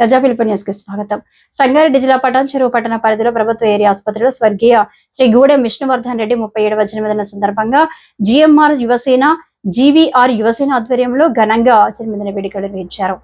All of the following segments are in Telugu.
ప్రజా పిలుపు న్యూస్కి స్వాగతం. సంగారెడ్డి జిల్లా పటాన్ చెరువు పట్టణ పరిధిలో ప్రభుత్వ ఏరియా ఆసుపత్రిలో స్వర్గీయ శ్రీ గూడెం విష్ణువర్ధన్ రెడ్డి ముప్పై ఏడవ జన్మదిన సందర్భంగా జిఎంఆర్ యువసేన జీవీఆర్ యువసేన ఆధ్వర్యంలో ఘనంగా జన్మదిన వేడుకలు నిర్వహించారు.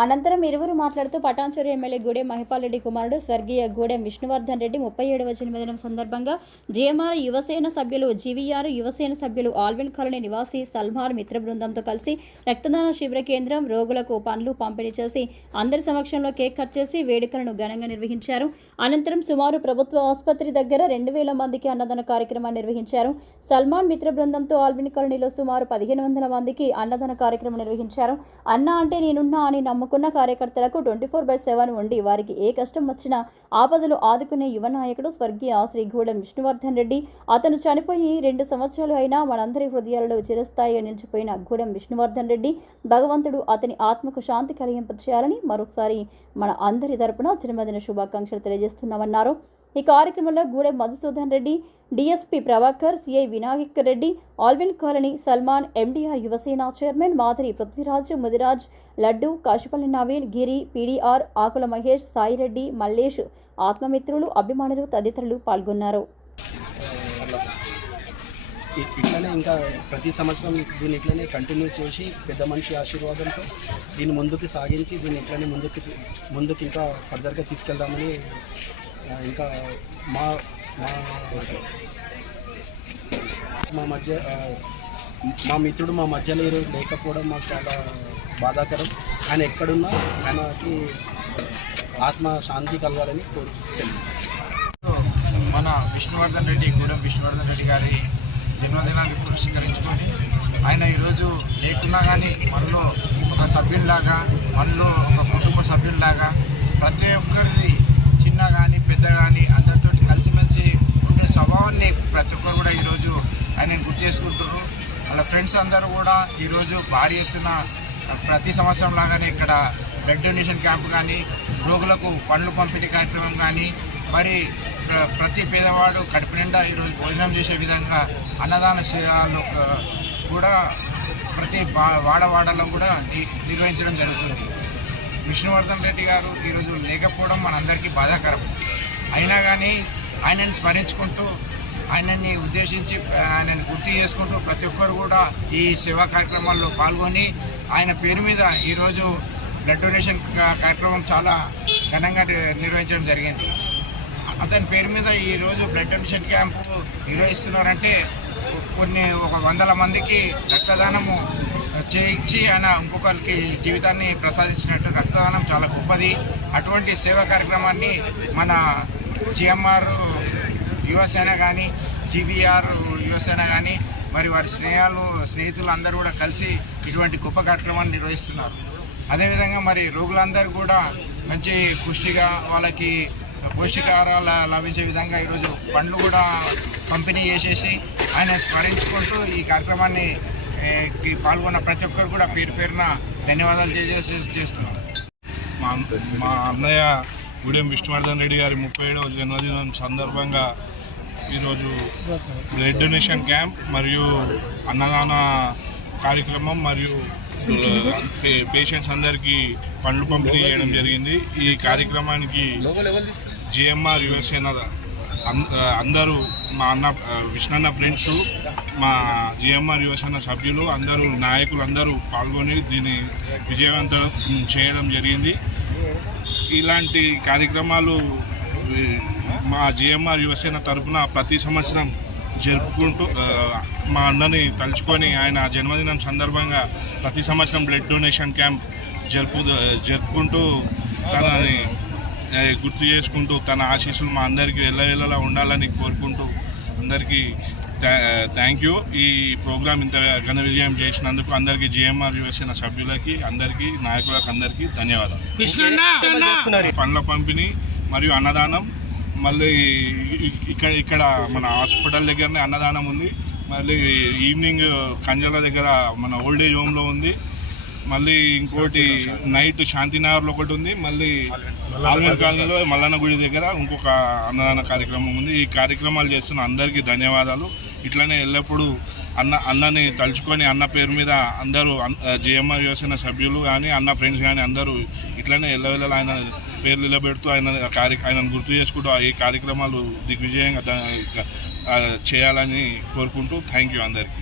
అనంతరం ఇరువురు మాట్లాడుతూ పటాన్చెరు ఎమ్మెల్యే గూడెం మహిపాల్ రెడ్డి కుమారుడు స్వర్గీయ గూడెం విష్ణువర్ధన్ రెడ్డి ముప్పై ఏడవ జన్మదినం సందర్భంగా జిఎంఆర్ యువసేన సభ్యులు జీవీఆర్ యువసేన సభ్యులు ఆల్విన్ కాలనీ నివాసి సల్మార్ మిత్ర బృందంతో కలిసి రక్తదాన శిబిర కేంద్రం రోగులకు పండ్లు పంపిణీ చేసి అందరి సమక్షంలో కేక్ కట్ చేసి వేడుకలను ఘనంగా నిర్వహించారు. అనంతరం సుమారు ప్రభుత్వ ఆసుపత్రి దగ్గర రెండు వేల మందికి అన్నదాన కార్యక్రమాన్ని నిర్వహించారు. సల్మాన్ మిత్ర బృందంతో ఆల్విన్ కాలనీలో సుమారు పదిహేను వందల మందికి అన్నదాన కార్యక్రమం నిర్వహించారు. అన్న అంటే నేనున్నా అని నమ్ముకున్న కార్యకర్తలకు ట్వంటీ ఫోర్ బై సెవెన్ ఉండి వారికి ఏ కష్టం వచ్చినా ఆపదలు ఆదుకునే యువ నాయకుడు స్వర్గీయ శ్రీ గూడెం విష్ణువర్ధన్ రెడ్డి. అతను చనిపోయి రెండు సంవత్సరాలు అయినా మనందరి హృదయాలలో చిరస్థాయిగా నిలిచిపోయిన గూడెం విష్ణువర్ధన్ రెడ్డి భగవంతుడు అతని ఆత్మకు శాంతి కలిగింపచేయాలని మరొకసారి మన అందరి తరపున జన్మదిన శుభాకాంక్షలు తెలియజేస్తున్నామన్నారు. ఈ కార్యక్రమంలో Gudem Madhusudan Reddy DSP Prabhakar CI Vinayak Reddy Alwyn colony Salman MDR Yuvasena chairman Madhuri Prithviraj Mudiraj Laddu Kashupalli Naveen Giri PDR Akula Mahesh Saireddy Mallesh ఆత్మమిత్రులు అభిమానులు తదితరులు పాల్గొన్నారు. ఇట్లనే ఇంకా ప్రతి సంవత్సరం దీన్ని ఇట్లనే కంటిన్యూ చేసి పెద్ద మనిషి ఆశీర్వాదంతో దీన్ని ముందుకు సాగించి దీన్ని ఇట్లనే ముందుకు ముందుకు ఇంకా ఫర్దర్గా తీసుకెళ్దామని ఇంకా మా మా మా మధ్య మా మిత్రుడు మా మధ్యలో ఈరోజు లేకపోవడం మాకు చాలా బాధాకరం. ఆయన ఎక్కడున్నా ఆయనకి ఆత్మ శాంతి కలగాలని కోరుతున్నాను. మన విష్ణువర్ధన్ రెడ్డి గూడెం విష్ణువర్ధన్ రెడ్డి గారి జన్మదినాన్ని పురస్కరించుకొని ఆయన ఈరోజు లేకున్నా కానీ మనలో ఒక సభ్యుల్లాగా మనలో ఒక కుటుంబ సభ్యుల్లాగా ప్రతి ఒక్కరిది చిన్న కానీ అందరితో కలిసిమెలిసి ఉండే స్వభావాన్ని ప్రతి ఒక్కరు కూడా ఈరోజు ఆయన గుర్తు చేసుకుంటారు వాళ్ళ ఫ్రెండ్స్ అందరూ కూడా ఈరోజు భారీ ఎత్తున ప్రతి సంవత్సరం లాగానే ఇక్కడ బ్లడ్ డొనేషన్ క్యాంప్ కానీ రోగులకు పండ్లు పంపిణీ కార్యక్రమం కానీ మరి ప్ర- ప్రతి పేదవాడు కడుపు నిండా ఈరోజు భోజనం చేసే విధంగా అన్నదాన శిబిరాలు కూడా ప్రతి వాడవాడలో కూడా ని- నిర్వహించడం జరుగుతుంది. విష్ణువర్ధన్ రెడ్డి గారు ఈరోజు లేకపోవడం మనందరికీ బాధాకరం. అయినా కానీ ఆయనను స్మరించుకుంటూ ఆయనని ఉద్దేశించి ఆయనని గుర్తు చేసుకుంటూ ప్రతి ఒక్కరు కూడా ఈ సేవా కార్యక్రమాల్లో పాల్గొని ఆయన పేరు మీద ఈరోజు బ్లడ్ డొనేషన్ కార్యక్రమం చాలా ఘనంగా నిర్వహించడం జరిగింది. అతని పేరు మీద ఈరోజు బ్లడ్ డొనేషన్ క్యాంపు నిర్వహిస్తున్నారంటే కొన్ని ఒక వందల మందికి రక్తదానము చేయించి ఆయన ఇంకొకరికి జీవితాన్ని ప్రసాదించినట్టు రక్తదానం చాలా గొప్పది. అటువంటి సేవా కార్యక్రమాన్ని మన జిఎంఆర్ యువసేన కానీ జీబీఆర్ యువసేన కానీ మరి వారి స్నేహాలు స్నేహితులు అందరూ కూడా కలిసి ఇటువంటి గొప్ప కార్యక్రమాన్ని నిర్వహిస్తున్నారు. అదేవిధంగా మరి రోగులందరూ కూడా మంచి పుష్టిగా వాళ్ళకి పౌష్టికాహారాలు లభించే విధంగా ఈరోజు పండ్లు కూడా పంపిణీ చేసేసి ఆయన స్మరించుకుంటూ ఈ కార్యక్రమాన్ని పాల్గొన్న ప్రతి ఒక్కరు కూడా పేరు పేరున ధన్యవాదాలు తెలియజేసి చేస్తున్నాం. మా మా అన్నయ్య గుడెం విష్ణువర్ధన్ రెడ్డి గారి ముప్పై ఏడవ జన్మదినం సందర్భంగా ఈరోజు బ్లడ్ డొనేషన్ క్యాంప్ మరియు అన్నదాన కార్యక్రమం మరియు పేషెంట్స్ అందరికీ పండ్లు పంపిణీ చేయడం జరిగింది. ఈ కార్యక్రమానికి జిఎంఆర్ యువసేన అందరూ మా అన్న విష్ణన్న ఫ్రెండ్స్ మా జిఎంఆర్ యువసేన సభ్యులు అందరూ నాయకులు అందరూ పాల్గొని దీన్ని విజయవంతం చేయడం జరిగింది. ఇలాంటి కార్యక్రమాలు మా జిఎంఆర్ యువసేన తరపున ప్రతి సంవత్సరం జరుపుకుంటూ మా అన్నని తలుచుకొని ఆయన జన్మదినం సందర్భంగా ప్రతి సంవత్సరం బ్లడ్ డొనేషన్ క్యాంప్ జరుపు జరుపుకుంటూ తనని గుర్తు చేసుకుంటూ తన ఆశీస్సులు మా అందరికీ వెళ్ళవేళలా ఉండాలని కోరుకుంటూ అందరికీ థ్యాంక్ యూ. ఈ ప్రోగ్రామ్ ఇంత ఘన విజయం చేసినందుకు అందరికీ జిఎంఆర్ యువసేన సభ్యులకి అందరికీ నాయకులకు అందరికీ ధన్యవాదాలు. పండ్ల పంపిణీ మరియు అన్నదానం మళ్ళీ ఇక్కడ ఇక్కడ మన హాస్పిటల్ దగ్గరనే అన్నదానం ఉంది. మళ్ళీ ఈవినింగ్ కంజల దగ్గర మన ఓల్డ్ ఏజ్ హోమ్లో ఉంది. మళ్ళీ ఇంకోటి నైట్ శాంతినగర్లో ఒకటి ఉంది. మళ్ళీ ఆల్మీర్ కాలనీలో మల్లన్న గుడి దగ్గర ఇంకొక అన్నదాన కార్యక్రమం ఉంది. ఈ కార్యక్రమాలు చేస్తున్న అందరికీ ధన్యవాదాలు. ఇట్లనే ఎల్లప్పుడూ అన్న అన్నని తలుచుకొని అన్న పేరు మీద అందరూ జేఎంఆర్ యువసేన సభ్యులు కానీ అన్న ఫ్రెండ్స్ కానీ అందరూ ఇట్లనే ఎల్లవెల్లలా ఆయన పేర్లు నిలబెడుతూ ఆయన కార్య ఆయనను గుర్తు చేసుకుంటూ ఈ కార్యక్రమాలు దిగ్విజయంగా చేయాలని కోరుకుంటూ థ్యాంక్ యూ అందరికీ.